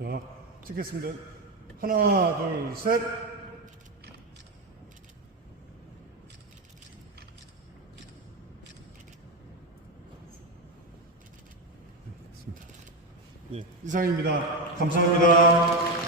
자, 찍겠습니다. 하나, 둘, 셋. 됐습니다. 네, 이상입니다. 감사합니다.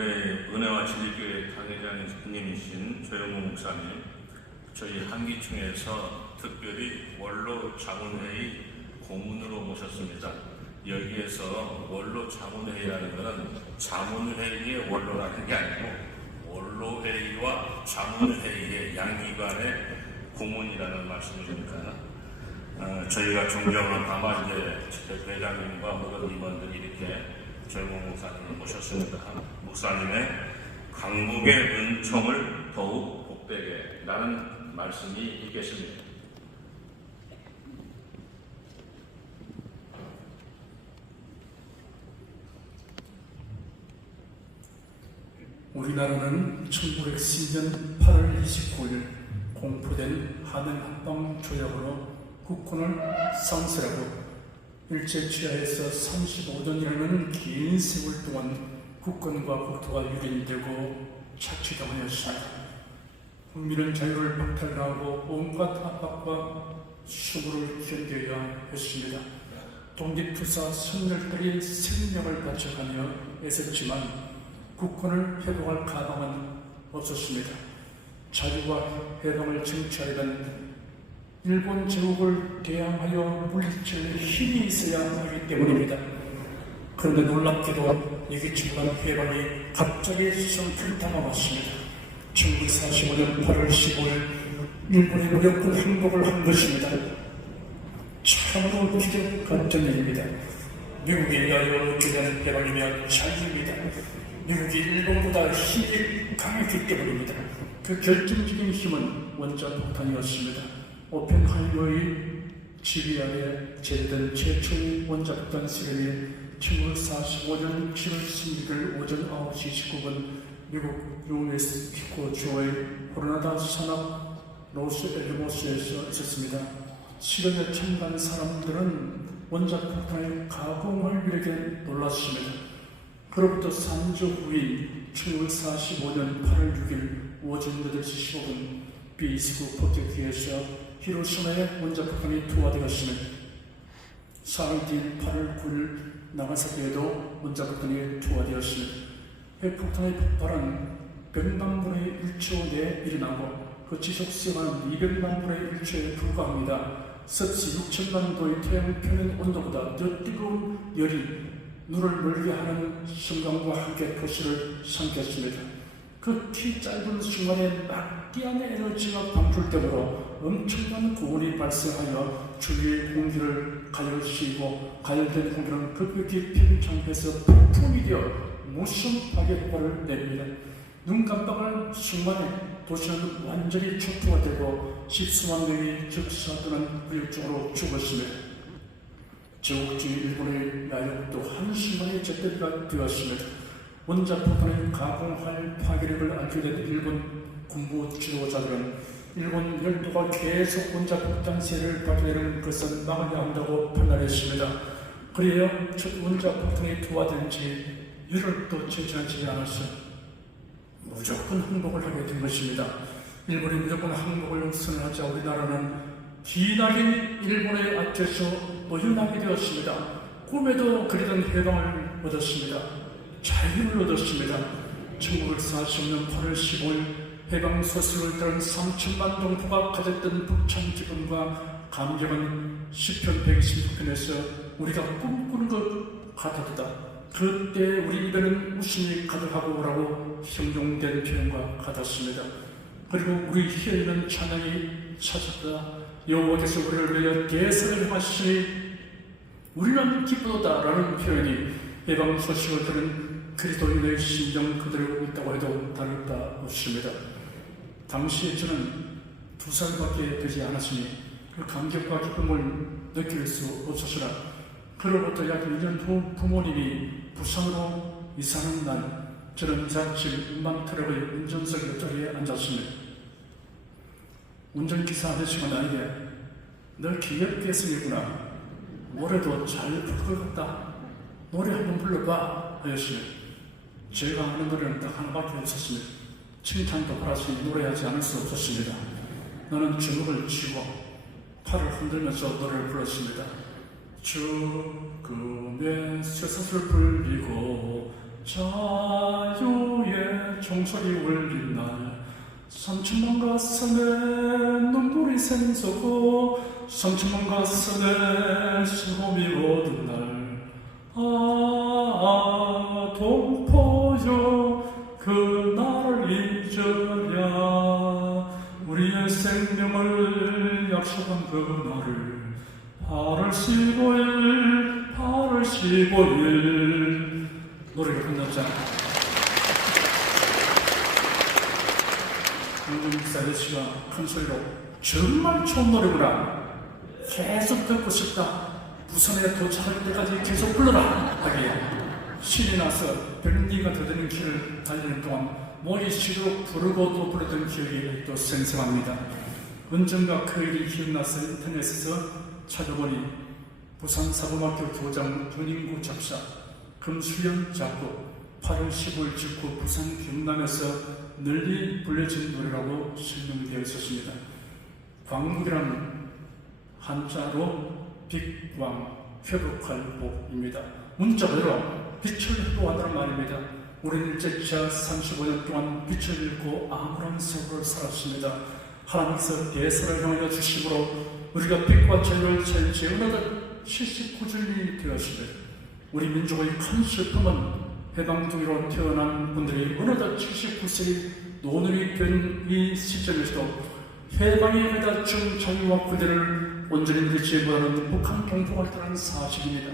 은혜와 진리교회 당회장님이신 조영호 목사님, 저희 한기총에서 특별히 원로 자문회의 고문으로 모셨습니다. 여기에서 원로 자문회의라는 것은 자문회의의 원로라는 게 아니고 원로회의와 자문회의의 양기관의 고문이라는 말씀이니까 저희가 존경하는 다만 이제 회장님과 모든 임원들이 이렇게 조영호 목사님을 모셨습니다. 목사님의 강국의 은총을 더욱 복되게 라는 말씀이 있겠습니다. 우리나라는 1910년 8월 29일 공포된 한일 조약으로 국권을 상실하고 일제치하에서 35년이라는 긴 세월 동안 국권과 국토가 유린되고 착취당하였습니다. 국민은 자유를 박탈당하고 온갖 압박과 수고를 견뎌야 했습니다. 독립투사 선열들이 생명을 바쳐가며 애썼지만 국권을 회복할 가망은 없었습니다. 자유와 해방을 쟁취하려면 일본 제국을 대항하여 물리칠 힘이 있어야 하기 때문입니다. 그런데 놀랍게도 예기치 못한 해방이 갑자기 수정을 당하였습니다. 1945년 8월 15일 일본이 무력군 항복을 한 것입니다. 참으로 기적 같은 일입니다. 미국이 위하여 얻게 해방이며 자유입니다. 미국이 일본보다 힘이 강했기 때문입니다. 그 결정적인 힘은 원자폭탄이었습니다. 오펜하이머의 지휘 아래 제대된 최초의 원자폭탄 실험이 1945년 7월 16일 오전 9시 19분 미국 뉴멕시코주의 코로나다 산악 로스앨리모스에서 있었습니다. 실험에 참가한 사람들은 원자폭탄의 가공할 위력에 놀랐습니다. 그로부터 3주 후인 1945년 8월 6일 오전 8시 15분 비스구 포켓기에서 히로시마의 원자폭탄이 투하되었습니다. 4일 뒤인 8월 9일 나가사키에도 원자폭탄이 투하되었습니다. 핵폭탄의 폭발은 100만 분의 1초 내에 일어나고 그 지속시간은 200만 분의 1초에 불과합니다. 섭씨 6천만 도의 태양 표면 온도보다 더 뜨거운 열이 눈을 멀게 하는 순간과 함께 도시를 삼켰습니다. 그 키 짧은 순간에 막대한 에너지가 방출되므로 엄청난 고온이 발생하여 주위의 공기를 가열시키고 가열된 공기는 급격히 팽창해서 폭풍이 되어 무슨 파괴효과를 냅니다. 눈 깜빡할 순간에 도시는 완전히 척도가 되고 십수만 명이 즉사 또는 무력적으로 죽었습니다. 제국주의 일본의 야욕도 한순간에 잿더리가 되었습니다. 원자폭탄을 가공할 파괴력을 알게 된 일본 군부 지도자들은 일본 열도가 계속 원자폭탄 세를 발휘하는 것은 막아야 한다고 판단했습니다. 그래야 첫 원자폭탄이 투하된 지 열흘도 지나지 않았어 무조건 항복을 하게 된 것입니다. 일본이 무조건 항복을 선언하자 우리나라는 기나긴 일본의 앞에서 노연하게 되었습니다. 꿈에도 그리던 해방을 얻었습니다. 자유를 얻었습니다. 1945년 8월 15일 해방소식을 들은 3천만 동포가 가졌던 벅찬 기쁨과 감격은 시편 126편에서 우리가 꿈꾸는 것 같았다. 그때 우리 입에는 웃음이 가득하고 오라고 형용된 표현과 같았습니다. 그리고 우리 혀에 있는 찬양이 찾았다. 여호와께서 우리를 위하여 대선을 행하시니 우리는 기쁘도다라는 표현이 해방 소식을 들은 그리스도인의 심정 그대로 있다고 해도 다를 바 없습니다. 당시에 저는 2살밖에 되지 않았으니 그 감격과 기쁨을 느낄 수 없었으나 그로부터 약 2년 후 부모님이 부산으로 이사하는 날 저는 이삿짐 운반 트럭의 운전석 옆자리에 앉았습니다. 운전기사 아저씨가 나에게 너 귀엽게 생겼구나. 노래도 잘 부를 것 같다. 노래 한번 불러봐 하였으며 제가 아는 노래는 딱 하나밖에 없었으며 칭찬도 받았으니 노래하지 않을 수 없었습니다. 나는 주먹을 쥐고 팔을 흔들면서 노래를 불렀습니다. 죽음의 쇠사슬 불리고 자유의 종소리 울린 날 삼천만 가슴에 눈물이 샘솟고 삼천만 가슴에 슬픔이 오던 날 동포여 그날을 잊으랴 우리의 생명을 약속한 그날을 8월 15일 노래가 끝났자 운전기사 아저씨가 큰 소리로 정말 좋은 노래구나 계속 듣고 싶다 부산에 도착할 때까지 계속 불러라 하기에 신이 나서 별리가 더드는 길을 달리는 동안 목이 쉬도록 부르고 또 부르던 기억이 또 생생합니다. 언젠가 그 일이 기억나서 인터넷에서 찾아보니 부산 사범학교 교장 윤인구 작사 금수련 작곡 8월 15일 직후 부산 경남에서 널리 불려진 노래라고 설명되어 있었습니다. 광복이라는 한자로 빛광, 회복할 복입니다. 문자대로 빛을 회복한다는 말입니다. 우리는 일제 지하 35년 동안 빛을 잃고 암울한 세월을 살았습니다. 하나님께서 대선을 향하여 주심으로 우리가 빛과 자유를 찾지 어느덧 79주년이 되었습니다. 우리 민족의 큰 슬픔은 해방둥이로 태어난 분들이 어느덧 79세의 노년이 된 이 시점에서도 해방에 매달춘 자유와 그대를 온전히 누리지 못하는 북한 동포가 있다는 사실입니다.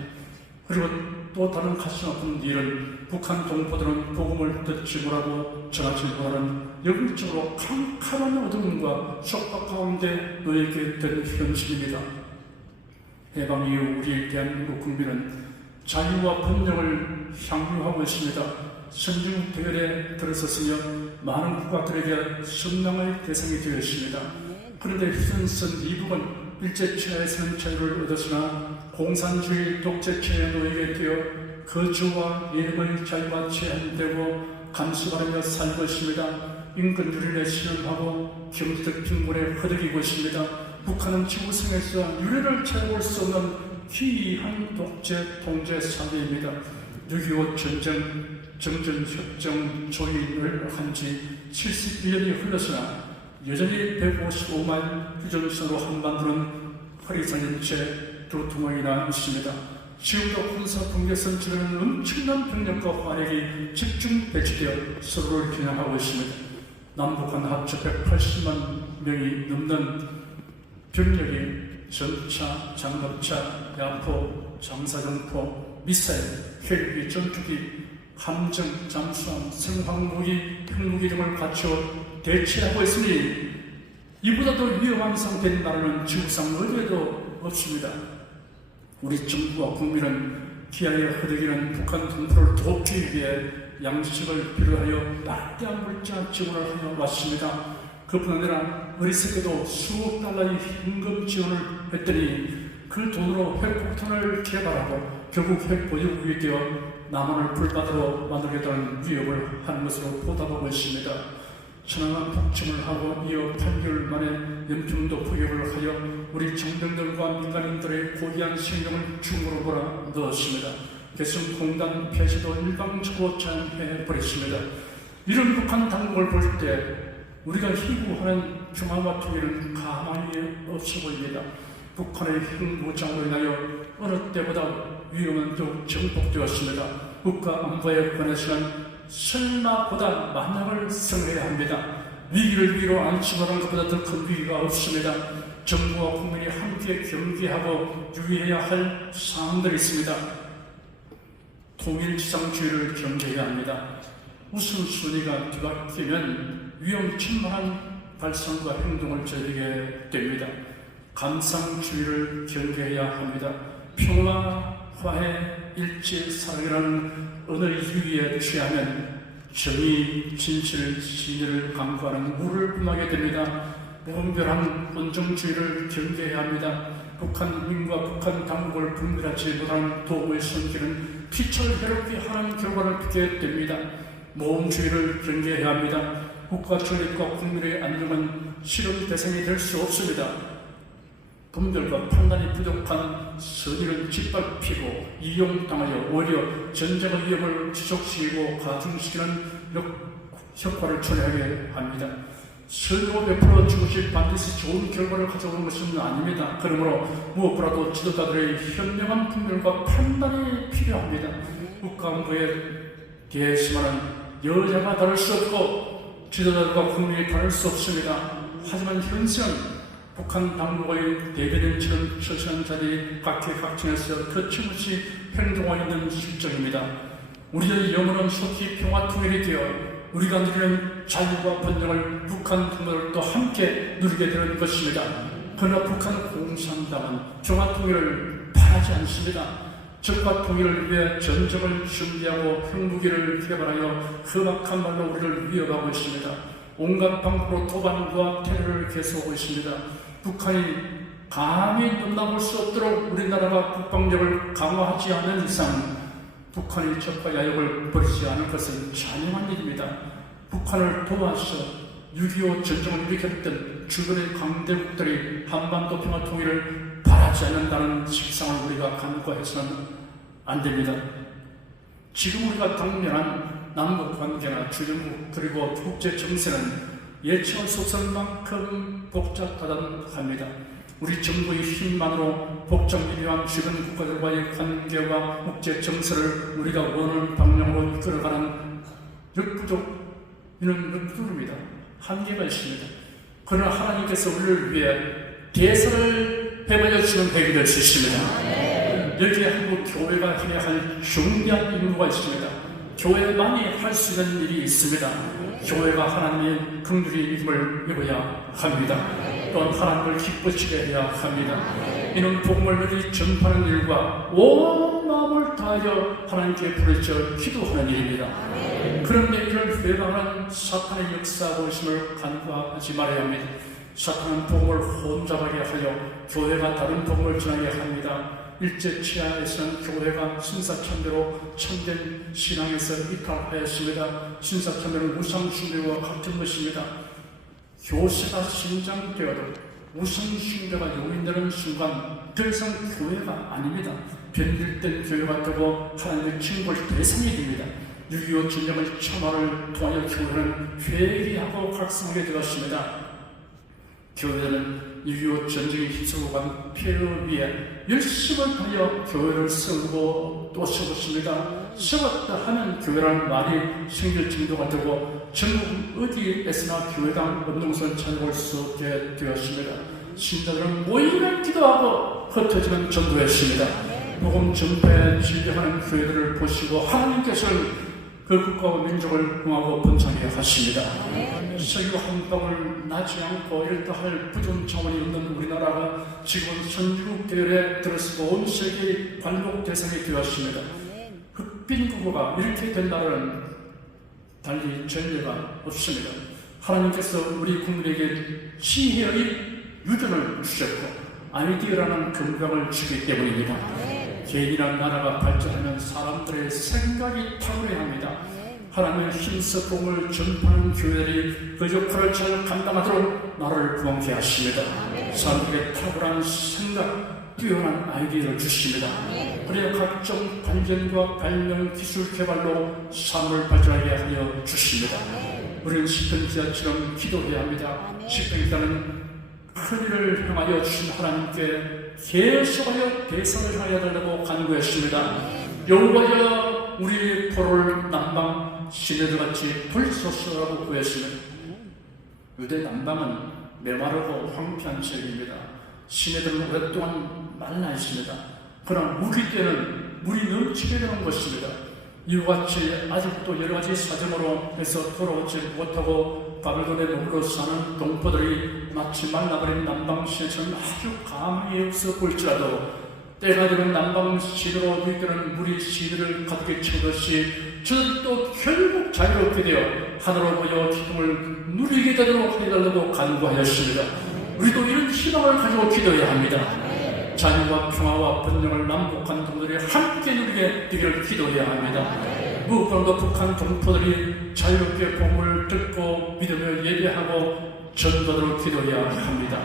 그리고 또 다른 가슴 아픈 일은 북한 동포들은 복음을 듣지 못하고 전하지 못하는 영적으로 캄캄한 어둠과 속박 가운데 놓이게 된 현실입니다. 해방 이후 우리 대한민국 국민은 자유와 번영을 향유하고 있습니다. 선진 대열에 들어섰으며 많은 국가들에게 선망의 대상이 되었습니다. 그런데 휴전선 이북은 일제치하에서는 자유를 얻었으나 공산주의 독재체에 놓이게 되어 거주와 예능의 자유가 제한되고 감시받으며 살고 있습니다. 인권유린에 실현하고 경제적 빈곤에 허덕이고 있습니다. 북한은 지구상에서 유례를 찾아볼 수 없는 기이한 독재 통제 사회입니다. 6.25 전쟁, 정전협정 조인을 한 지 71년이 흘렀으나 여전히 155만 휴전선으로 한반도는 허리살린 채 두통이나 있습니다. 지금도 군사 분계선 주변에는 엄청난 병력과 화력이 집중 배치되어 서로를 겨냥하고 있습니다. 남북한 합쳐 180만 명이 넘는 병력이 전차, 장갑차, 야포, 장사정포, 미사일, 헬기, 전투기, 함정, 잠수함, 생화학무기, 핵무기 등을 갖추어 대치하고 있으니 이보다 더 위험한 상태인 나라는 지구상 어디에도 없습니다. 우리 정부와 국민은 기아에 허덕이는 북한 동포를 돕기 위해 양식을 필요하여 막대한 물자 지원을 하여 왔습니다. 그뿐 아니라 어리석게도 수억 달러의 현금 지원을 했더니 그 돈으로 핵폭탄을 개발하고 결국 핵보유국이 되어 남한을 불바다로 만들겠다는 위협을 하는 것으로 보답하고 있습니다. 천안함 폭침을 하고 이어 8개월 만에 연평도 포격을 하여 우리 정병들과 민간인들의 고귀한 생명을 중으로 몰아 넣었습니다. 개성공단 폐쇄도 일방적으로 제한해버렸습니다. 이런 북한 당국을 볼 때 우리가 희구하는 평화와 통일은 가만히 없어 보입니다. 북한의 핵무장으로 인하여 어느 때보다 위험은 더욱 증폭되었습니다. 국가 안보에 관해서는 설마보다 만약을 생각해야 합니다. 위기를 위로 안심하는 것보다 더 큰 위기가 없습니다. 정부와 국민이 함께 경계하고 유의해야 할 사항들이 있습니다. 통일지상주의를 경계해야 합니다. 우선순위가 뒤바뀌면 위험천만한 발상과 행동을 저지르게 됩니다. 감상주의를 경계해야 합니다. 평화, 화해, 일치, 사랑이라는 언어 유의에 취하면 정의, 진실, 진리를 강구하는 우를 분하게 됩니다. 무분별한 온정주의를 경계해야 합니다. 북한인민과 북한 당국을 분별하지 못하는 도구의 성질은 피철해롭게 하는 결과를 빚게 됩니다. 모험주의를 경계해야 합니다. 국가 전립과 국민의 안정은 실험 대상이 될 수 없습니다. 분별과 판단이 부족한 선의를 짓밟히고 이용당하여 오히려 전쟁의 위험을 지속시키고 가중시키는 효과를 초래하게 합니다. 선의로 베풀어 준 것이 반드시 좋은 결과를 가져오는 것은 아닙니다. 그러므로 무엇보다도 지도자들의 현명한 분별과 판단이 필요합니다. 국가안보에 대해서만은 여야가 다를 수 없고 지도자들과 국민이 다를 수 없습니다. 하지만 현실은 북한 당국의 대변인처럼 처신한 자들이 각계각층에서 거침없이 행동하고 있는 실정입니다. 우리의 영혼은 속히 평화 통일이 되어 우리가 누리는 자유와 번영을 북한 동물들도 함께 누리게 되는 것입니다. 그러나 북한 공산당은 평화 통일을 바라지 않습니다. 적과 통일을 위해 전쟁을 준비하고 핵무기를 개발하여 험악한 말로 우리를 위협하고 있습니다. 온갖 방법으로 도발과 테러를 계속하고 있습니다. 북한이 감히 넘나볼 수 없도록 우리나라가 국방력을 강화하지 않는 이상 북한이 적과 야욕을 버리지 않을 것은 잔인한 일입니다. 북한을 도와서 6.25 전쟁을 일으켰던 주변의 강대국들이 한반도 평화 통일을 바라지 않는다는 식상을 우리가 간과해서는 안 됩니다. 지금 우리가 당면한 남북 관계나 주변국 그리고 국제 정세는 예측할 수 없을 만큼 복잡하답니다. 우리 정부의 힘만으로 복잡미묘한 주변 국가들과의 관계와 국제 정세를 우리가 원하는 방향으로 이끌어가는 역부족입니다. 한계가 있습니다. 그러나 하나님께서 우리를 위해 대선을 해보여 주시면 해결될 수 있습니다. 여기에 한국 교회가 해야 할 중요한 임무가 있습니다. 교회만이 할 수 있는 일이 있습니다. 교회가 하나님의 긍휼히 믿음을 입어야 합니다. 또한 하나님을 기쁘시게 해야 합니다. 이는 복음을 널리 전파하는 일과 온 마음을 다하여 하나님께 부르짖어 기도하는 일입니다. 그런데 이를 회방하는 사탄의 역사하고 있음을 간과하지 말아야 합니다. 사탄은 복음을 혼잡하게 하여 교회가 다른 복음을 전하게 합니다. 일제 치하에서는 교회가 신사참배로 참된 신앙에서 이탈하였습니다. 신사참배는 우상숭배와 같은 것입니다. 교세가 신장되어도 우상숭배가 용인되는 순간 더 이상 교회가 아닙니다. 변질된 교회가 되고 하나님의 징벌 대상이 됩니다. 6.25 전쟁의 참화를 통하여 교회는 회개하고 각성하게 되었습니다. 교회는 6.25 전쟁의 희생으로 간 폐허 위에 열심을 하여 교회를 세우고 또 세웠습니다. 세웠다 하면 교회라는 말이 생길 정도가 되고 전국 어디에서나 교회당 없는 곳을 찾아볼 수 없게 되었습니다. 신자들은 모이면 기도하고 흩어지면 전도했습니다. 복음 전파에 진료하는 교회들을 보시고 하나님께서는 그 국가와 민족을 응하고 번창해 하십니다. 석유 한 방울 나지 않고 이랬다 할 부존 자원이 없는 우리나라가 지금은 선진국 대열에 들어서고 온 세계의 관록 대상이 되었습니다. 흑빈국어가 이렇게 된 나라는 달리 전례가 없습니다. 하나님께서 우리 국민에게 지혜의 유전을 주셨고 아이디어라는 건강을 주기 때문입니다. 개인이나 나라가 발전하면 사람들의 생각이 탁월해야 합니다. 하나님의 힘써 복음을 전파하는 교회들이 그 역할을 잘 감당하도록 나라를 부흥케 하십니다. 사람들에게 탁월한 생각, 뛰어난 아이디어를 주십니다. 그래야 각종 발견과 발명 기술 개발로 사물을 발전하게 하여 주십니다. 우리는 시편 기자처럼 기도해야 합니다. 시편 기자는 큰 일을 행하여 주신 하나님께 계속하여 대선을 하여 달라고 간구했습니다. 여호와여 우리 포로를 남방 시내들같이 불소서라고 구했으며 유대 남방은 메마르고 황폐한 지역입니다. 시내들은 오랫동안 말라 있습니다. 그러나 우리 때는 물이 넘치게 되는 것입니다. 이와 같이 아직도 여러 가지 사정으로 해서 돌아오지 못하고 바벨론에 머물러 사는 동포들이 마치 말라버린 남방시내처럼 아주 가망이 없어 보일지라도 때가 되면 남방시내로 이끄는 물이 시내를 가득히 채우듯이 저는 또 결국 자유롭게 되어 하늘로 보여 기쁨을 누리게 되도록 해달라고 간구하였습니다. 우리도 이런 희망을 가지고 기도해야 합니다. 자유와 평화와 번영을 남북한 동포들이 함께 누리게 되기를 기도해야 합니다. 무엇보다도 북한 동포들이 자유롭게 복음을 듣고 믿으며 예배하고 전도하도록 기도해야 합니다.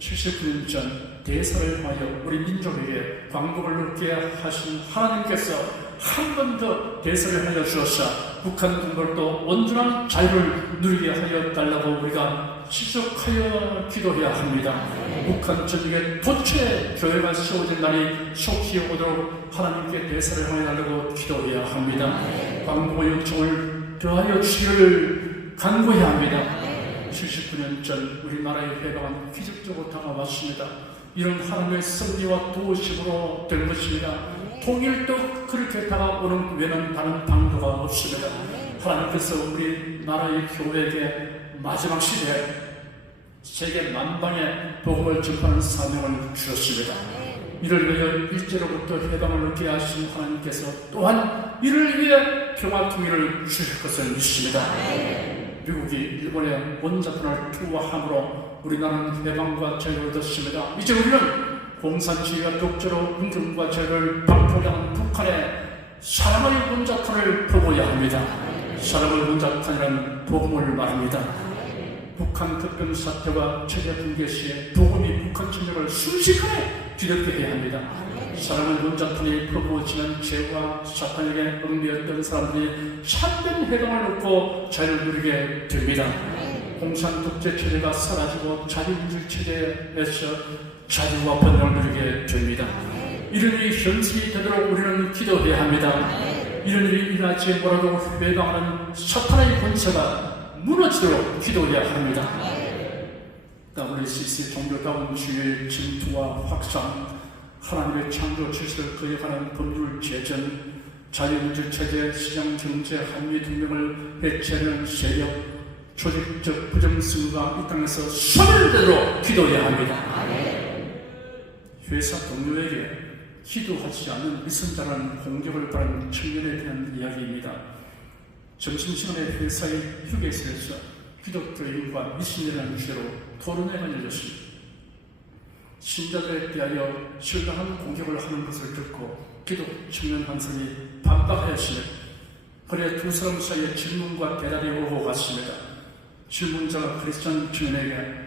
79년 전 대사를 하여 우리 민족에게 광복을 얻게 하신 하나님께서 한 번 더 대사를 하여 주었사 북한 동포들도 온전한 자유를 누리게 하여 달라고 우리가 지속하여 기도해야 합니다. 북한 전역에 도처에 교회가 세워질 날이 속히 오도록 하나님께 대사를 하여 달라고 기도해야 합니다. 광복의 요청을 더하여 주시기를 간구해야 합니다. 79년 전 우리나라의 해방은 기적적으로 다가왔습니다. 이런 하나님의 섭리와 도우심으로 된 것입니다. 통일도 그렇게 다가오는 외에는 다른 방도가 없습니다. 하나님께서 우리나라의 교회에게 마지막 시대에 세계 만방에 복음을 전파하는 사명을 주셨습니다. 이를 위해 일제로부터 해방을 얻게 하신 하나님께서 또한 이를 위해 평화 통일을 주실 것을 믿습니다. 미국이 일본의 원자탄을 투하함으로 우리나라는 해방과 자유를 얻었습니다. 이제 우리는 공산주의가 독재로 임금과 자유를 방포하는 북한의 사랑의 원자탄을 보고야 합니다. 사랑의 원자탄이라는 복음을 말합니다. 북한 특별 사태와 체제 붕괴 시에 복음이 북한 침략을 순식간에 뒤덮게 해야 합니다. 사랑의 원자탄이 퍼부어지는 죄와 사탄에게 얽매였던 사람들이 참된 해방을 얻고 자유를 누리게 됩니다. 공산 독재 체제가 사라지고 자유민주 체제에서 자유와 번영을 누리게 됩니다. 이런 일이 현실이 되도록 우리는 기도해야 합니다. 이런 일이 일어나지 뭐라도 회방하는 사탄의 권세가 무너지도록 기도해야 합니다. WCC 종교다운주의의 침투와 확산, 하나님의 창조 질서를 거역하는 법률 제정, 자유민주 체제, 시장경제, 한미동맹을 해체하는 세력, 조직적 부정승과 이 땅에서 소멸되도록 기도해야 합니다. 회사 동료에게 기도하지 않는 위선자라는 공격을 받은 청년에 대한 이야기입니다. 점심시간에 회사의 휴게소에서 기독교인과 미신이라는 주제로 토론회가 열렸습니다. 신자들에 대하여 신랄한 공격을 하는 것을 듣고 기독 청년 한 사람이 반박하였으며 그래 두 사람 사이에 질문과 대답이 오고 갔습니다. 질문자가 크리스천 청년에게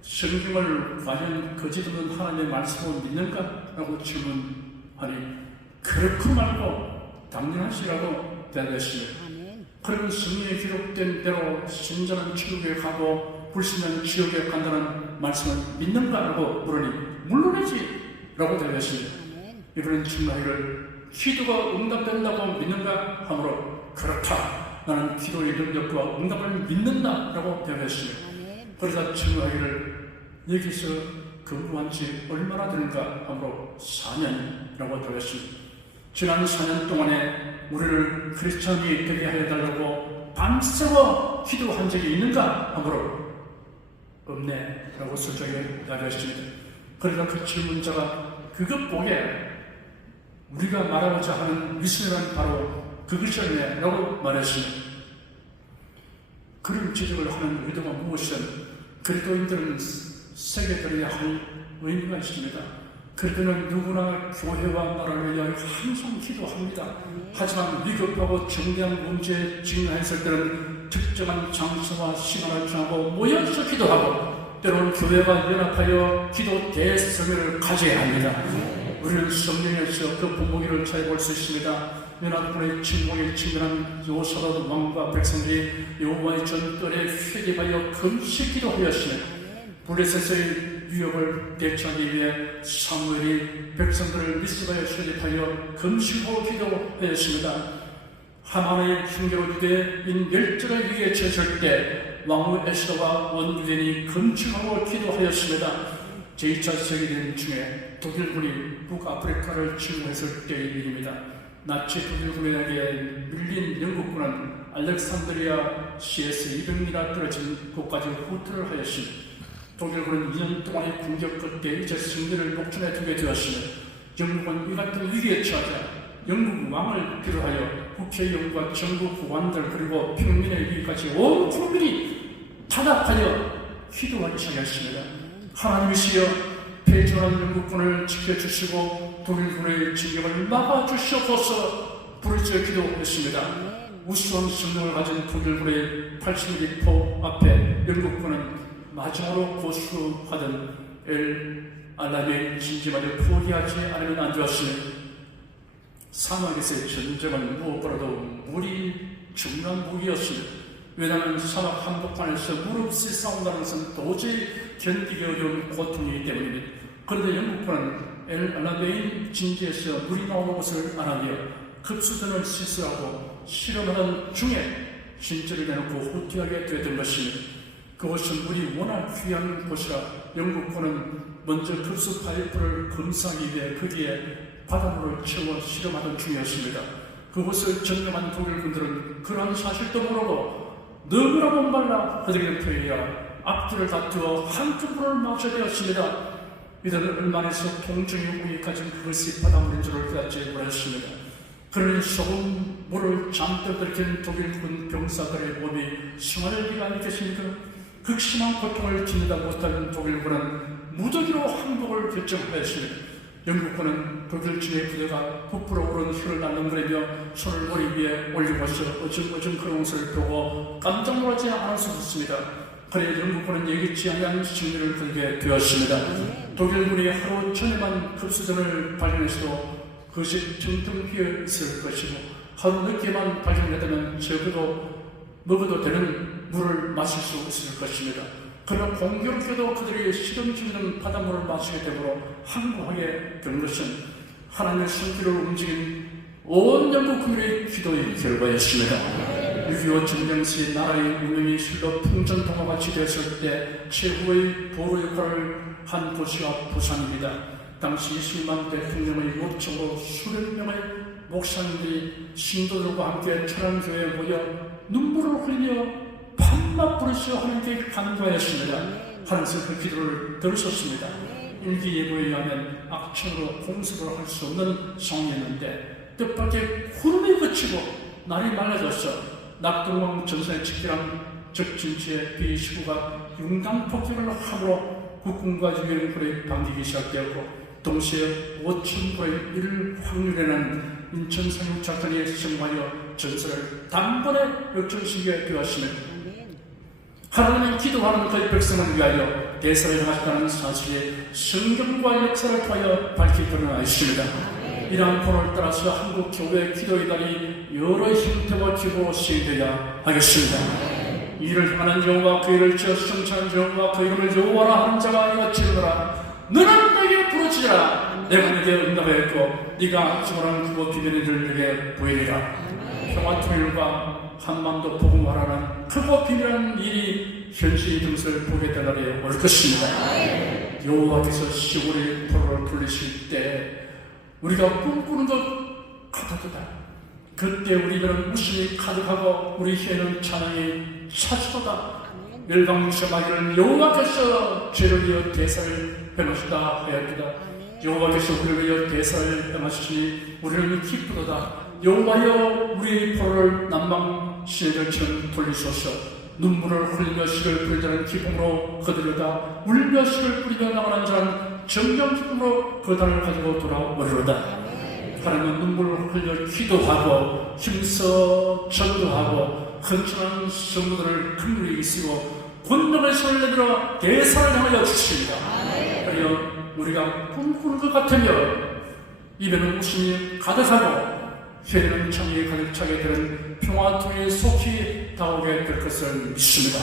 성경을 과연 거짓 없는 하나님의 말씀을 믿는가? 라고 질문하니 그렇고 말고 당연하시라고 대답했습니다. 그러면 성경에 기록된 대로 신자는 지옥에 가고 불신자는 지옥에 간다는 말씀을 믿는가? 라고 물으니 물론이지 라고 대답했습니다. 이번엔 질문하기를 기도가 응답된다고 믿는가? 하므로 그렇다. 나는 기도의 능력과 응답을 믿는다 라고 대답했습니다. 그러다 질문하기를 여기서 근무한 지 얼마나 되는가 하므로 4년이라고 대답했습니다. 지난 4년 동안에 우리를 크리스천이 되게 해달라고 밤새워 기도한 적이 있는가 하므로 없네 라고 솔직히 대답했습니다. 그러다 그 질문자가 그것 보게 우리가 말하고자 하는 미션은 바로 그것이었네 라고 말했습니다. 그런 지적을 하는 의도가 무엇이든 그리스도인들은 새겨들어야 할 의미가 있습니다. 그리스도는 누구나 교회와 나라를 위하여 항상 기도합니다. 하지만 위급하고 정대한 문제에 직면했을 때는 특정한 장소와 시간을 정하고 모여서 기도하고 때로는 교회가 연합하여 기도 대성회를 가져야 합니다. 우리는 성령에서 그 본보기를 잘 볼 수 있습니다. 연합군의 침공에 침전한 요사도 왕과 백성들이 여호와의 전뜰에 회개하여 금식 기도하였으며 블레셋의 위협을 대처하기 위해 사무엘이 백성들을 미스바에 소집하여 금식하고 기도하였습니다. 하만의 흉계로 유대인 멸절을 위기에 처했을 때 왕후 에스더와 원유대인이 금식하고 기도하였습니다. 제2차 세계대전 중에 독일군이 북아프리카를 침공했을 때의 일입니다. 나치 독일군에게 밀린 영국군은 알렉산드리아 시에서 200리나 떨어진 곳까지 후퇴를 하였으며 독일군은 2년 동안의 공격 끝에 이제 승리를 목전에 두게 되었으며 영국은 이 같은 위기에 처하자 영국 왕을 비롯하여 국회의원과 정부 고관들 그리고 평민의 위기까지 온 국민이 타락하여 기도하기 시작했습니다. 하나님이시여 패전한 영국군을 지켜주시고 독일군의 진격을 막아주시옵소서 부르짖어 기도했습니다. 우수한 성능을 가진 독일군의 80mm 앞에 영국군은 마지막으로 고수하던 엘 알라메인 진지마저 포기하지 않으면 안 되었으며 사막에서의 전쟁은 무엇보다도 물이 중요한 무기였습니다. 왜냐하면 사막 한복판에서 무릎 없이 싸운다는 것은 도저히 견디기 어려운 고통이기 때문입니다. 그런데 영국군은 엘 알라메인 진지에서 물이 나오는 것을 알아내어 급수전을 실수하고 실험하던 중에 진지를 내놓고 후퇴하게 되던 것입니다. 그것은 물이 워낙 귀한 곳이라 영국군은 먼저 급수 파이프를 검사하기 위해 거기에 바닷물을 채워 실험하던 중이었습니다. 그것을 점령한 독일군들은 그러한 사실도 모르고 너무나 목말라 그들의 표현이야 앞뒤를 다투어 한꺼번을 마셔야 되었습니다. 이들은 얼마나서 통증이 오기까지 그것이 바닷물인 줄을 깨닫지 못했습니다. 그러니 소금 물을 잠들 들킨 독일군 병사들의 몸이 승할 리가 있겠습니까? 극심한 고통을 지내다 못하는 독일군은 무더기로 항복을 결정하였습니다. 영국군은 독일군의 부대가 부풀어 오른 혀를 날름거리며 손을 머리 위에 올리고서 어정어정 그런 것을 보고 깜짝 놀라지 않을 수 없습니다. 그래 영국군은 예기치 않은 승리를 거두게 되었습니다. 독일군이 하루 전에만 급수전을 발견했어도 그것이 텅텅 비어 있을 것이고 하루 늦게만 발견했다면 적어도 먹어도 되는 물을 마실 수 있을 것입니다. 그러나 공교롭게도 그들이 실험 중인 바닷물을 마시게 되므로 항복하게 된 것은 하나님의 손길을 움직인 온 영국 국민의 기도의 결과였습니다. 6.25 전쟁 시 나라의 운명이 실로 풍전등화같이 되었을 때 최후의 보루 역할을 한 도시가 부산입니다. 당시 이승만 대통령의 요청으로 수백 명의 목사님들이 신도들과 함께 천안교회에 모여 눈물을 흘리며 밤낮 부르시어 하나님께 간구하였습니다. 하나님께서 그 기도를 들으셨습니다. 일기예보에 의하면 악천으로 공습을 할 수 없는 상황이었는데 뜻밖의 구름이 그치고 날이 맑아졌어 낙동강 전선에 직결한 적진지의 B-19가 융단 폭격을 함으로 국군과 유엔군의 반격이 시작되었고 동시에 5,000%의 일 확률에는 인천 상륙작전이 성공하여 전설을 단번에 역전시키게 되었으며 하나님의 기도하는 그의 백성을 위하여 대사를 행하셨다는 사실이 성경과 역사를 통하여 밝히 드러나있습니다. 이러한 본을 따라서 한국 교회의 기도의 달이 여러 형태와 기구로 시행되어야 하겠습니다. 이를 향하는 여호와 그 일을 지어 성찬한 여호와 그 이름을 여호와라 하는 자가 이와 지르노라. 너는 내게 부르짖으라. 내가 네게 응답하였고 네가 지원하는 그곳 비밀의 일을 내게 보이리라. 평화통일과 한반도 복음화라는 크고 비밀한 일이 현실의 등을 보게 될 날이 올 것입니다. 여호와께서 시골의 포로를 돌리실 때 우리가 꿈꾸는 것 같았다. 그때 우리는 웃음이 가득하고 우리 혀에는 찬양이 차지도다. 멸망무시하기를 여호와께서 죄를 위하여 대사를 행하시다 하였다. 여호와께서 우리를 위하여 대사를 행하시니 우리는 기쁘도다. 여호와여 우리의 포로를 남방 시내들처럼 돌리소서. 눈물을 흘리며 씨를 뿌리자는 기쁨으로 거두려다. 울며 씨를 뿌리며 나가는 자는 정령 기쁨으로 그 단을 가지고 돌아오리로다. 하나님은 눈물을 흘려 기도하고 힘써 전도하고 헌신하는 성도들을 긍휼히 여기시고 권능의 손을 내밀어 대사를 향하여 주십니다. 그리여 우리가 꿈꾸는 것 같으며 입에는 웃음이 가득하고 혀에는 창이 가득 차게 되는 평화통에 속히 다오게 될 것을 믿습니다.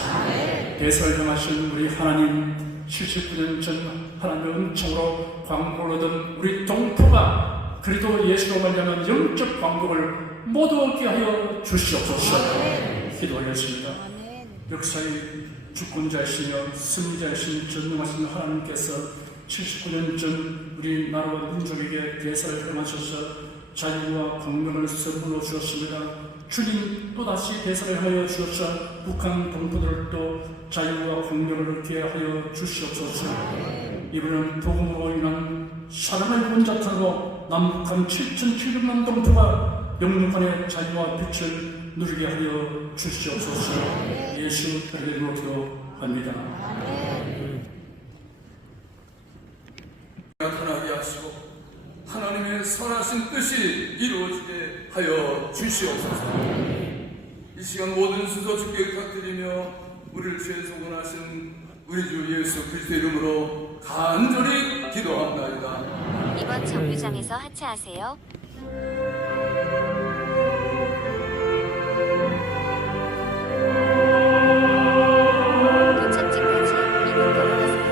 대사를 향하신 우리 하나님 79년 전 하나님의 은총으로 광복을 얻은 우리 동포가 그리도 예수로 말미암은 영적 광복을 모두 얻게 하여 주시옵소서. 기도하겠습니다. 역사의 주권자이시며 승리자이신 전능하신 하나님께서 79년 전 우리 나라와 민족에게 대사를 행하셔서 자유와 공명을 선물로 주었습니다. 주님 또다시 대사를 하여 주셔서 북한 동포들도 자유와 공명을 얻게 하여 주시옵소서. 이번엔 복음으로 인한 사랑의 본자탄으로 남북한 7,700만 동포가 영육간의 자유와 빛을 누리게 하여 주시옵소서. 예수 이름으로 기도합니다. 나타나게 하시고 하나님의 선하신 뜻이 이루어지게 하여 주시옵소서. 이 시간 모든 수도 주께 부탁드리며 우리를 죄 속은하신 우리 주 예수 그리스도 이름으로 간절히 기도합나이다. 이번 정류장에서 하차하세요. 도착지까지 2분 걸어가세요.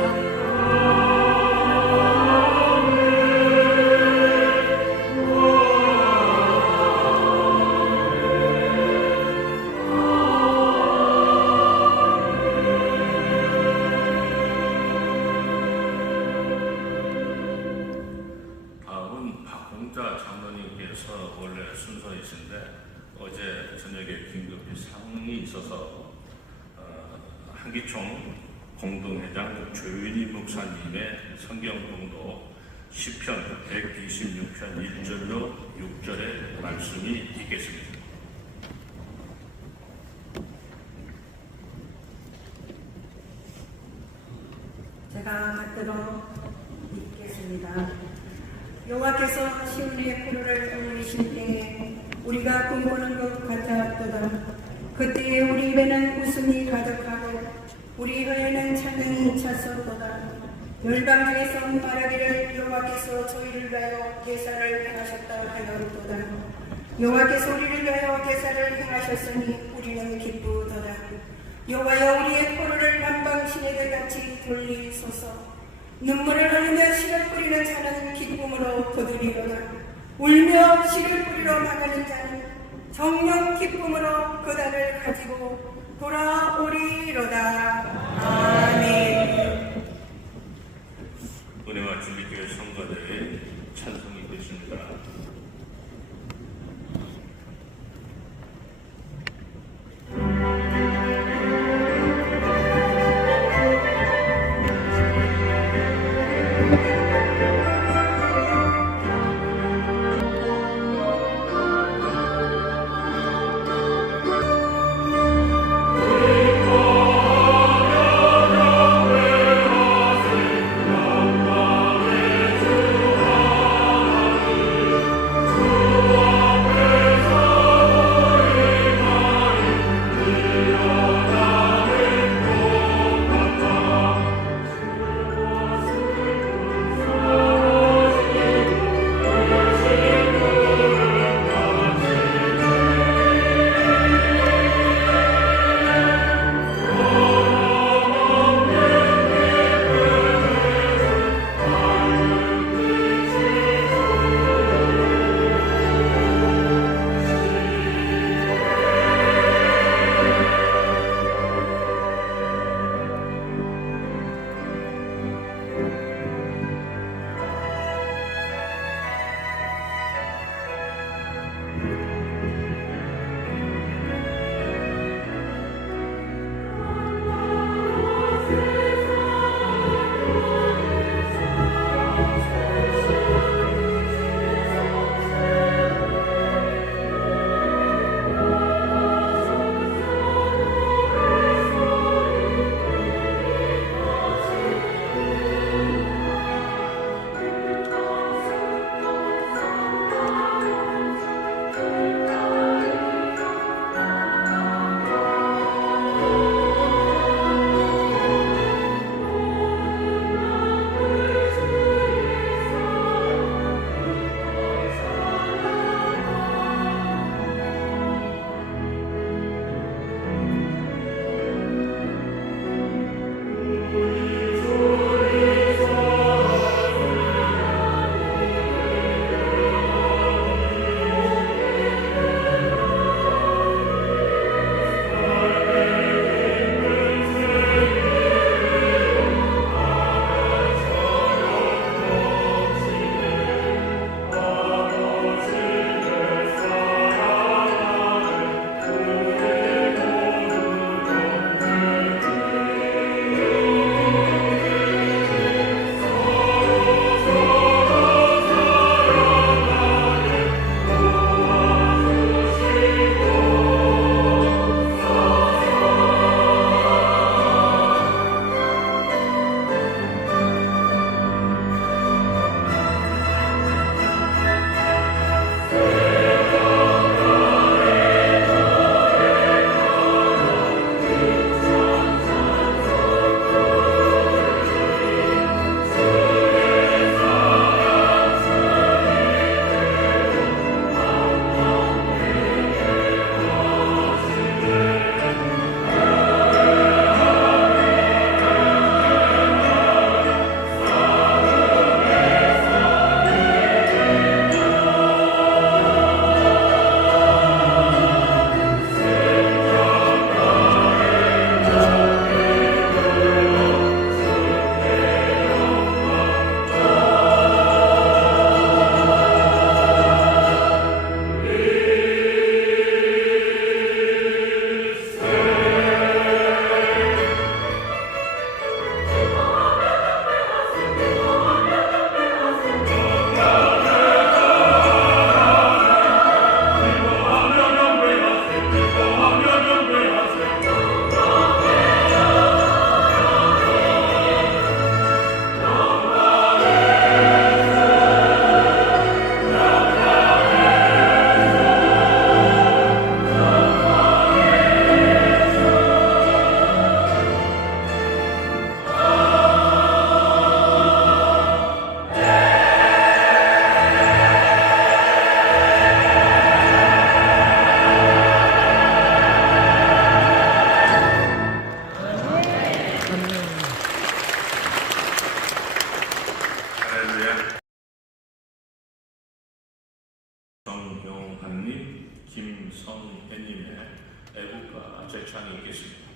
다음은 박홍자 장로님께서 원래 순서이신데 어제 저녁에 긴급히 상이 있어서 한기총 공동회장 조윤희 목사님의 성경봉독 시편 126편 1절로 6절의 말씀이 있겠습니다. 제가 받들어 읽겠습니다. 여호와께서 시온의 포로를 올리신 때에 우리가 꿈꾸는 것 같았도다. 그때에 우리 입에는 웃음이 가득하고 우리 혀에는 찬양이 찼었도다. 열방 중에서 말하기를 여호와께서 저희를 위하여 계사를 행하셨다 하였도다. 여호와께서 우리를 위하여 계사를 행하셨으니 우리는 기쁘도다. 여호와여 우리의 포로를 남방 시내들같이 돌리소서. 눈물을 흘리며 씨를 뿌리는 자는 기쁨으로 거두리로다. 울며 씨를 뿌리러 나가는 자는 정령 기쁨으로 그 달을 가지고 돌아오리로다. 아멘. 은혜와 진리교회 성가대의 찬송이 되십니다. 오 김성혜님의 애국가 제창이 있겠습니다.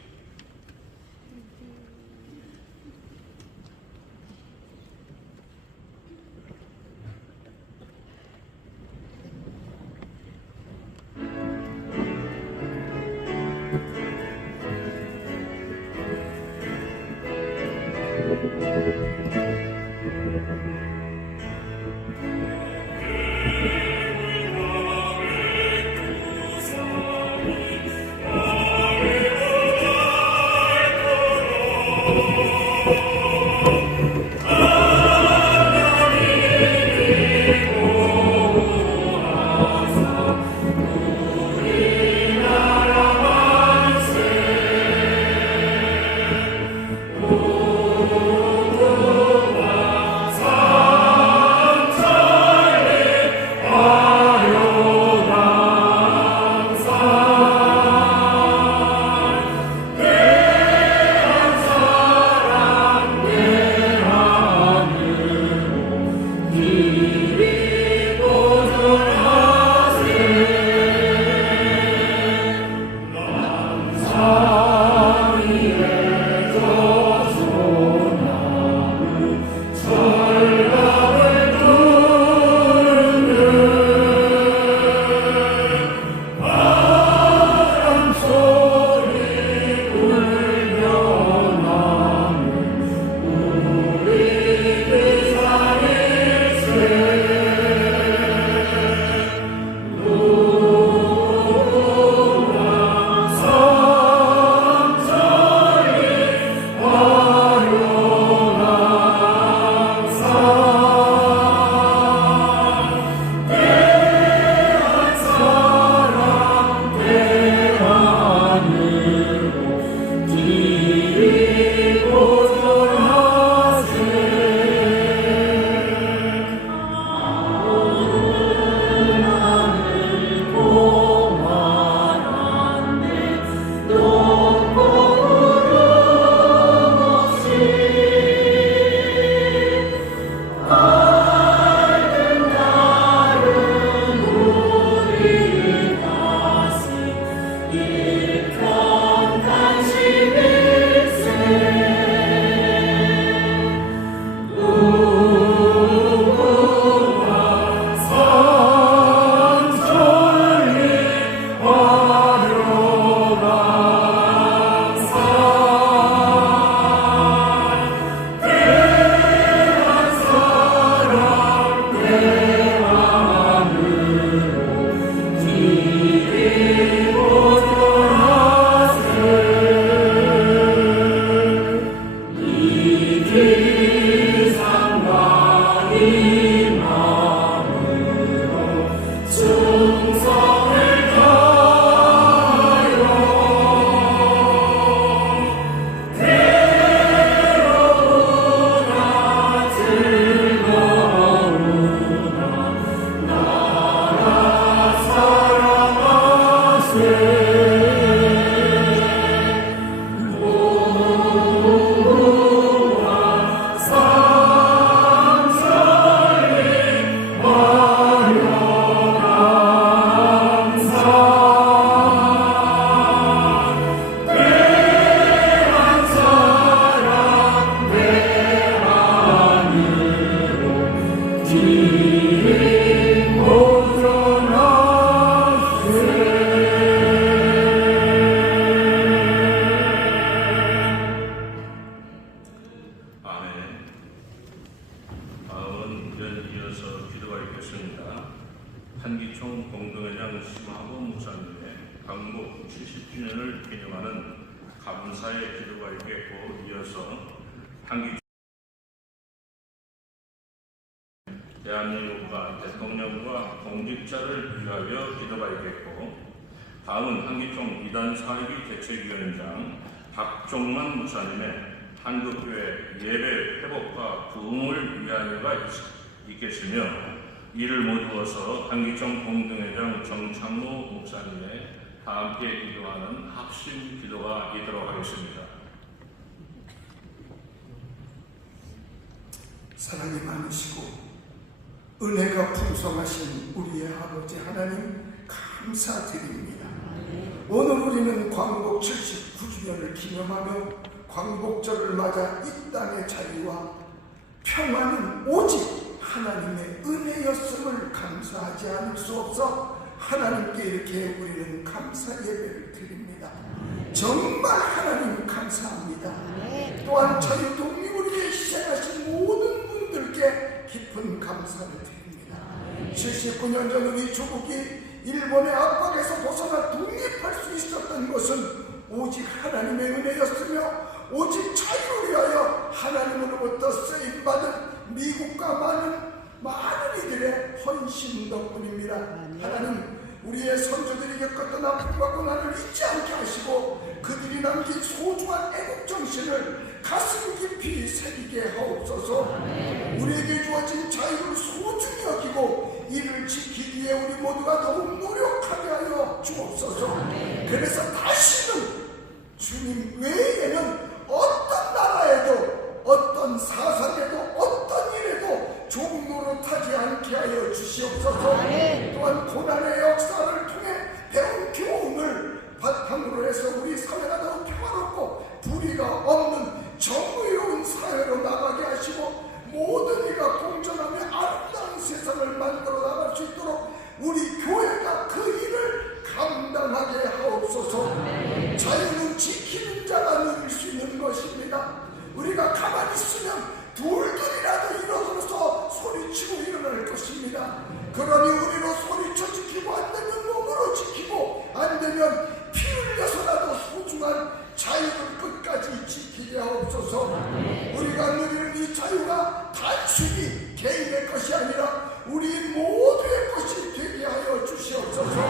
한기총 공동회장 심하범 목사님의 광복 70주년을 기념하는 감사의 기도가 있겠고, 이어서 한기총 대한민국과 대통령과 공직자를 위하여 기도가 있겠고, 다음은 한기총 이단 사회비 대책위원장 박종만 목사님의 한국교회 예배 회복과 부흥을 위하여가 있겠으며, 이를 모두어서 한기총 공동회장 정창모 목사님의 다 함께 기도하는 합심 기도가 있도록 하겠습니다. 사랑이 많으시고 은혜가 풍성하신 우리의 아버지 하나님, 감사드립니다. 오늘 우리는 광복 79주년을 기념하며 광복절을 맞아 이 땅의 자유와 평화는 오직 하나님의 은혜였음을 감사하지 않을 수 없어 하나님께 이렇게 우리는 감사 예배를 드립니다. 정말 하나님 감사합니다. 또한 자유 독립을 위해 희생하신 모든 분들께 깊은 감사를 드립니다. 79년 전 우리 조국이 일본의 압박에서 벗어나 독립할 수 있었던 것은 오직 하나님의 은혜였으며 오직 자유를 위하여 하나님으로부터 쓰임받은 미국과 많은 이들의 헌신 덕분입니다. 하나님, 우리의 선조들이 겪었던 아픔과 고난을 잊지 않게 하시고 그들이 남긴 소중한 애국정신을 가슴 깊이 새기게 하옵소서. 우리에게 주어진 자유를 소중히 여기고 이를 지키기 위해 우리 모두가 더욱 노력하게 하여 주옵소서. 그래서 다시는 주님 외에는 어떤 나라에도 어떤 사상에도 어떤 일에도 종노릇하지 않게 하여 주시옵소서. 또한 고난의 역사를 통해 배운 교훈을 바탕으로 해서 우리 사회가 더욱 평화롭고 불의가 없는 정의로운 사회로 나가게 하시고 모든 이가 공존하며 아름다운 세상을 만들어 나갈 수 있도록 우리 교회가 그 일을 감당하게 하옵소서. 자유는 지키는 자가 누릴 수 있는 것입니다. 우리가 가만히 있으면 둘둘이라도 일어서서 소리치고 일어날 것입니다. 그러니 우리로 소리쳐 지키고 안 되면 몸으로 지키고 안 되면 피 흘려서라도 소중한 자유를 끝까지 지키게 하옵소서. 우리가 누리는 이 자유가 단순히 개인의 것이 아니라 우리 모두의 것이 되게 하여 주시옵소서.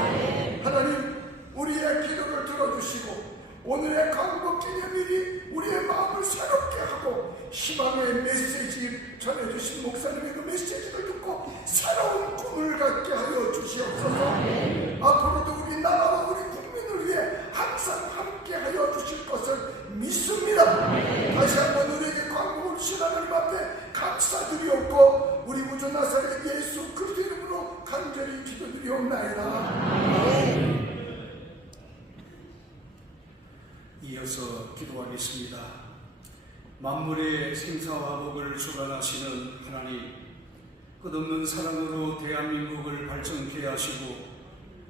하나님, 우리의 기도를 들어주시고 오늘의 광복기념일이 우리의 마음을 새롭게 하고 희망의 메시지 전해주신 목사님의 그 메시지를 듣고 새로운 꿈을 갖게 하여 주시옵소서. 앞으로도 우리 나라와 우리 국민을 위해 항상 함께 하여 주실 것을 믿습니다. 다시 한번 우리에게 광복을 주신 하나님 앞에 감사드리옵고 우리 구주 나사렛 예수 그리스도 이름으로 간절히 기도드리옵나이다. 이어서 기도하겠습니다. 만물의 생사와 복을 주관하시는 하나님, 끝없는 사랑으로 대한민국을 발전케 하시고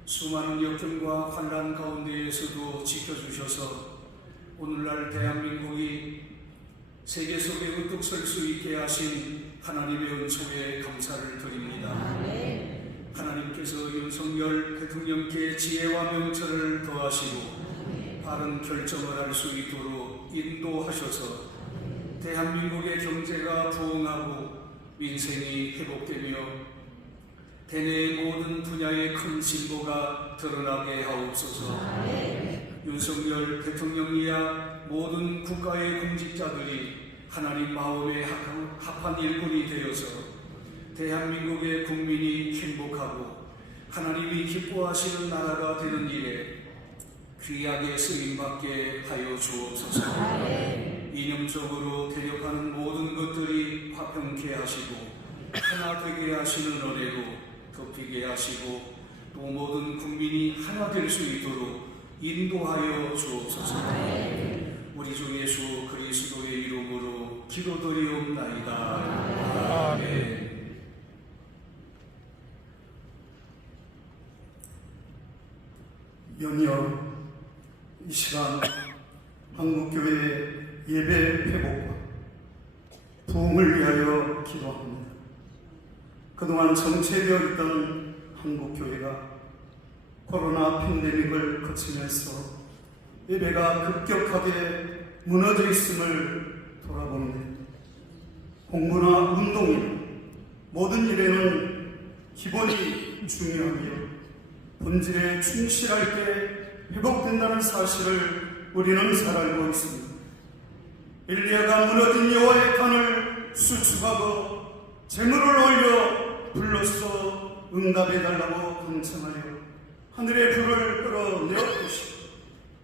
수많은 역경과 환난 가운데에서도 지켜주셔서 오늘날 대한민국이 세계 속에 우뚝 설 수 있게 하신 하나님의 은총에 감사를 드립니다. 하나님께서 윤석열 대통령께 지혜와 명철을 더하시고 바른 결정을 할 수 있도록 인도하셔서 대한민국의 경제가 부흥하고 민생이 회복되며 대내의 모든 분야의 큰 진보가 드러나게 하옵소서. 윤석열 대통령이야 모든 국가의 공직자들이 하나님 마음에 합한 일꾼이 되어서 대한민국의 국민이 행복하고 하나님이 기뻐하시는 나라가 되는 일에 귀하게 쓰임받게 하여 주옵소서. 이념적으로 대적하는 모든 것들이 화평케 하시고 하나 되게 하시는 은혜로 덮이게 하시고 또 모든 국민이 하나 될 수 있도록 인도하여 주옵소서. 우리 주 예수 그리스도의 이름으로 기도드리옵나이다. 아멘. 연이어 이 시간 한국교회 예배 회복과 부흥을 위하여 기도합니다. 그동안 정체되어 있던 한국교회가 코로나 팬데믹을 거치면서 예배가 급격하게 무너져 있음을 돌아보는데 공부나 운동이나 모든 일에는 기본이 중요하며 본질에 충실할 때 회복된다는 사실을 우리는 잘 알고 있습니다. 엘리야가 무너진 여호와의 단을 수축하고 제물을 올려 불로써 응답해달라고 간청하여 하늘의 불을 끌어내었듯이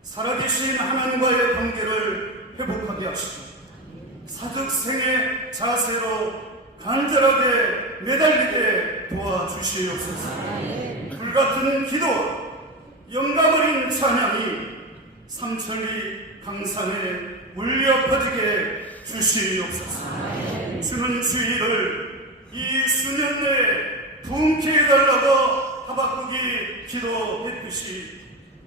살아계신 하나님과의 관계를 회복하게 하시고 사득생의 자세로 간절하게 매달리게 도와주시옵소서. 불같은 기도 영감 어린 찬양이 삼천리 강산에 울려 퍼지게 주시옵소서. 주는 주의를 이 수년 내에 부흥케 해달라고 하박국이 기도했듯이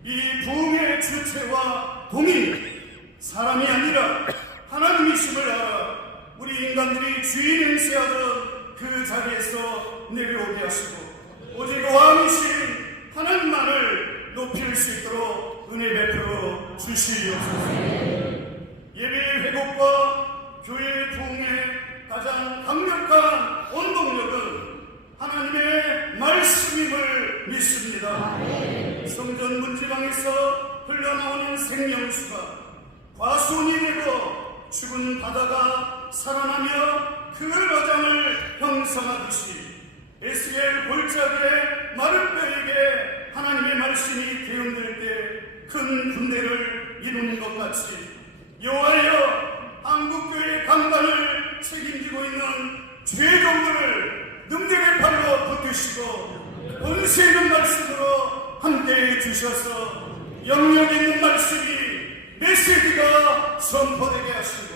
이 부흥의 주체와 동인 사람이 아니라 하나님이심을 알아 우리 인간들이 주인 행세하던 그 자리에서 내려오게 하시고 오직 왕이신 하나님만을 높일 수 있도록 은혜 베풀어 주시옵소서. 예배의 회복과 교회의 부흥의 가장 강력한 원동력은 하나님의 말씀임을 믿습니다. 성전 문지방에서 흘러나오는 생명수가 과수원이 되고 죽은 바다가 살아나며 그 어장을 형성하듯이 에스겔 골짜기의 마른 뼈에게 하나님의 말씀이 대응될 때 큰 군대를 이루는 것 같이 여호와여 한국교회의 강단을 책임지고 있는 죄종들을 능력의 팔로 붙드시고 권세 있는 말씀으로 함께해 주셔서 영역 있는 말씀이 메시지가 선포되게 하시고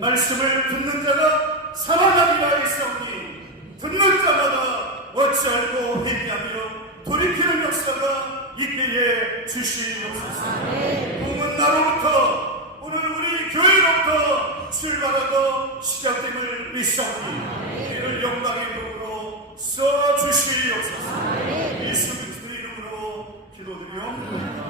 말씀을 듣는 자가 살아나리라 했사오니 듣는 자마다 어찌알고 회개하며 돌이키는 역사가 있게 해 주시옵소서. 부흥은 나로부터 오늘 우리 교회로부터 출발하고 시작됨을 믿사오니 이를 영광의 도구로 써주시옵소서. 예수 그리스도의 이름으로 기도드리옵나이다.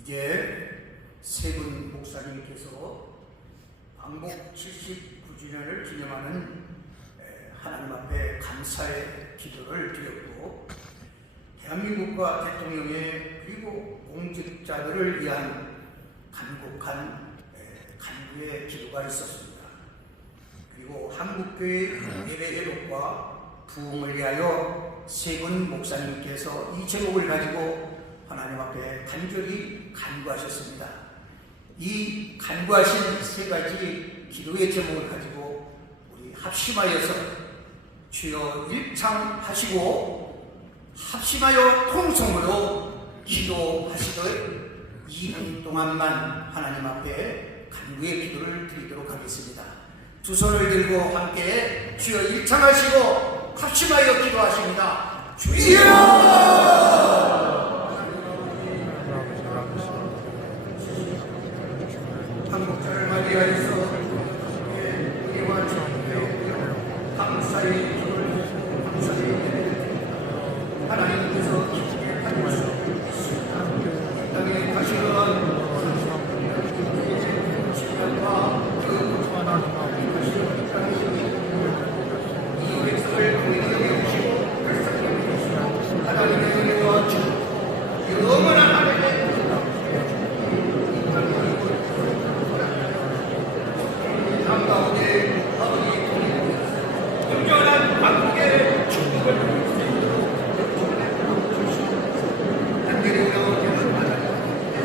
이제 세 분 목사님께서 광복 79주년을 기념하는 하나님 앞에 감사의 기도를 드렸고 대한민국과 대통령의 그리고 공직자들을 위한 간곡한 간구의 기도가 있었습니다. 그리고 한국교회 예배 회복과 부흥을 위하여 세 분 목사님께서 이 제목을 가지고 하나님 앞에 간절히 간구하셨습니다. 이 간구하신 세 가지 기도의 제목을 가지고 우리 합심하여서 주여 일창하시고 합심하여 통성으로 기도하시되 2분 동안만 하나님 앞에 간구의 기도를 드리도록 하겠습니다. 두 손을 들고 함께 주여 일창하시고 합심하여 기도하십니다. 주여! 한국자를 맞이하여서 우리와 주님께 감사의 기도를 하나님께서 기쁘게 하셨습니다. 이 땅에 가시는 시간과 그 고통하는 가시는 이 백성을 긍휼히 여기시고 하나님의 은혜와 영원한 하나님의 가운데 아버지 온전한 한국의 축복을 단계로 감사합니다.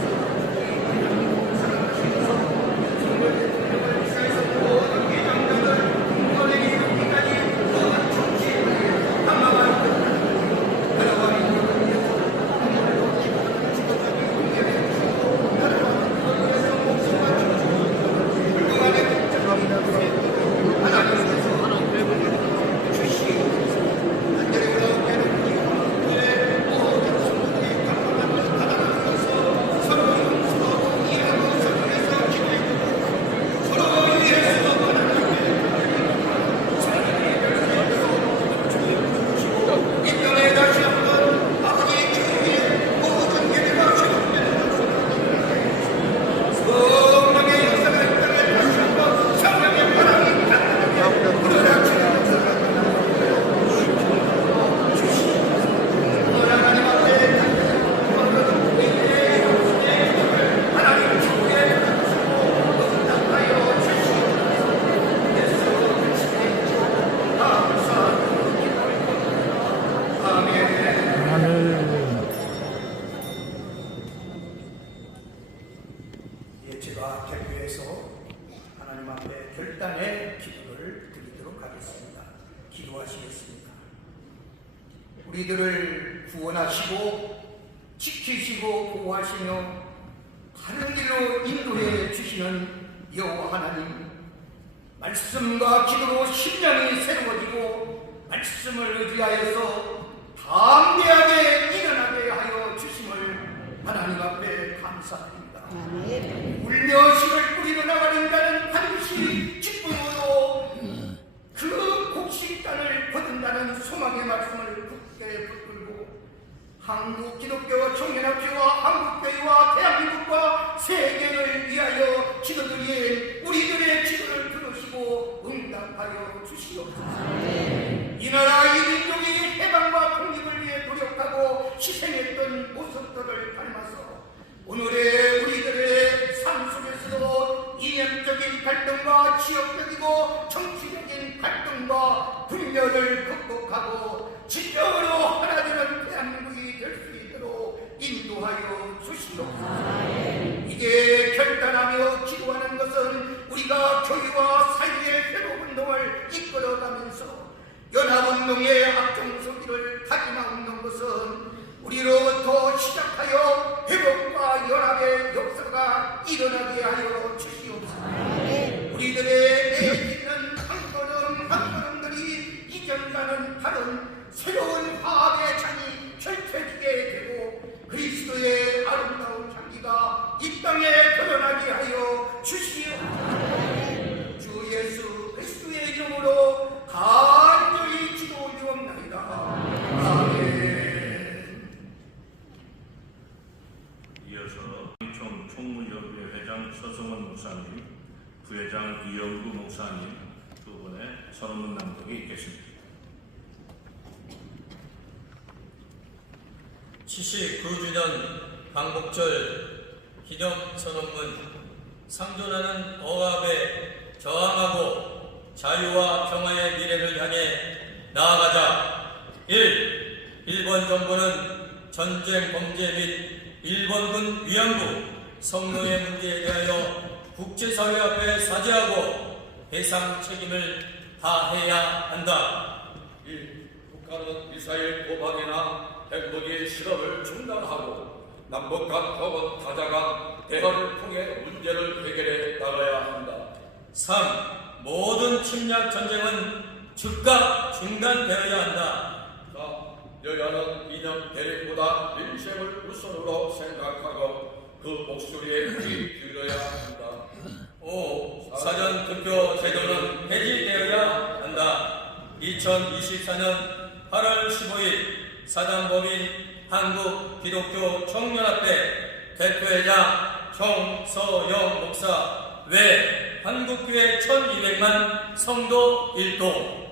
결단의 기도를 드리도록 하겠습니다. 기도하시겠습니다. 우리들을 구원하시고 지키시고 보호하시며 바른 길로 인도해 주시는 여호와 하나님, 말씀과 기도로 심령이 새로워지고 말씀을 의지하여서 담대하게 일어나게 하여 주심을 하나님 앞에 감사드립니다. 울며 심을 뿌리러 나가는 자는 반드시 기쁨으로 그 곡식 땅을 거둔다는 소망의 말씀을 굳게 붙들고 한국 기독교 청년학교와 한국교회와 대한민국과 세계를 위하여 기도드린 우리들의 기도를 들으시고 응답하여 주시옵소서. 이 나라 이 민족이 해방과 독립을 위해 노력하고 희생했던 모습들을 닮아서 오늘의 우리들의 삶 속에서도 이념적인 갈등과 지역적이고 정치적인 갈등과 분열을 극복하고 진정으로 하나되는 대한민국이 될 수 있도록 인도하여 주시옵소서. 이게 결단하며 기도하는 것은 우리가 교회와 사회의 회복운동을 이끌어가면서 연합운동의 앞장서기를 다짐하는 것은 우리로부터 시작하여 회복과 연합의 역사가 일어나게 하여 주시옵소서. 우리들의 내딛는 한 걸음 한 걸음들이 이전과는 다른 새로운 화합의 장이 펼쳐지게 되고 그리스도의 아름다운 향기가 이 땅에 드러나게 하여 주시옵소서. 주 예수 그리스도의 이름으로 간절히 기도 올리옵나이다. 아멘. 이어서 총무협의회 회장 서성원 목사님, 부회장 이영구 목사님 두 분의 선언문 낭독이 있겠습니다. 79주년 광복절 기념 선언문. 상존하는 억압에 저항하고 자유와 평화의 미래를 향해 나아가자. 1. 일본 정부는 전쟁 범죄 및 일본군 위안부, 성노예 문제에 대하여 국제사회 앞에 사죄하고 배상 책임을 다해야 한다. 1. 북한은 미사일 도박이나 핵무기 실험을 중단하고 남북 간 혹은 타자 간 대화를 통해 문제를 해결해 나가야 한다. 3. 모든 침략 전쟁은 즉각 중단되어야 한다. 4. 여야는 이념 대립보다 민생을 우선으로 생각하고 그 목소리에 귀 기울여야 한다. 5. 사전 투표 제도는 폐지되어야 한다. 2024년 8월 15일 사단법인 한국기독교 청년합회 대표회장 정서영 목사 외 한국교회 1200만 성도 일동